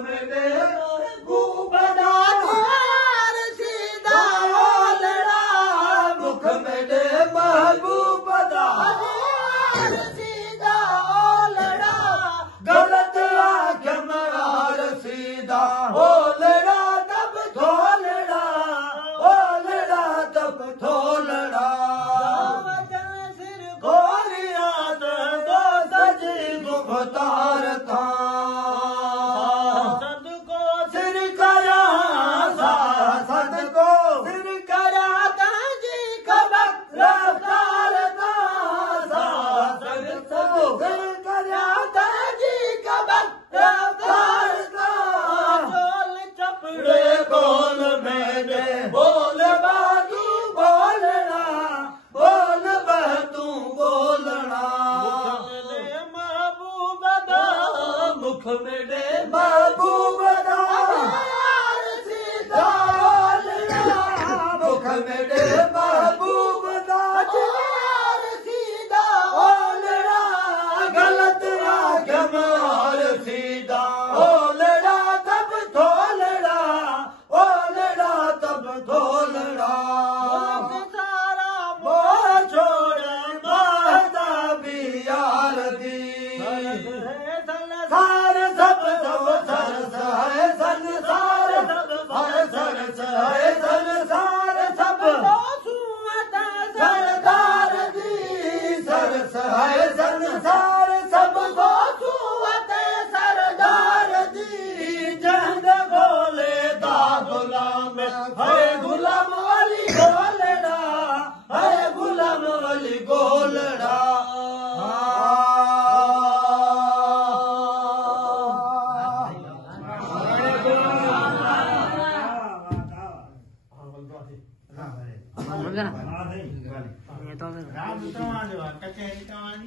मेरे महबूब दा सीधा ओलड़ा मुख मेरे महबूब दा सीधा ओलड़ा गलत आख्यम यार सीधा ओलड़ा तब थोलड़ा ओलड़ा तब थोलड़ा सिर गोरिया दो सजी गुफ्तार था सदको सिर करा सदको सिर करा ताजी खबर रफ्तार था सदको सिर करा ताजी खबर रफ्तार था चोल चपड़े बोल मेरे बोल बाजू बोलना बोल बहतू बोलना महबूब दा मुख मेरे महबूब दा सीधा ओलड़ा मुख मेरे महबूब दा सीधा ओलड़ा गलत आख्यम यार सीधा ओलड़ा तब थोलड़ा ओलड़ा तब थोलड़ा सारा मोह छोड़ माता भी यार दी सार सब सब सरस है संसार हर सरस है संसार सब सरदार दी सरस है संसार सब सरदार दी जंग गोले दा गुलाम है गुलाम वाली गोलड़ा है गुलाम वाली गोलड़ा ये तो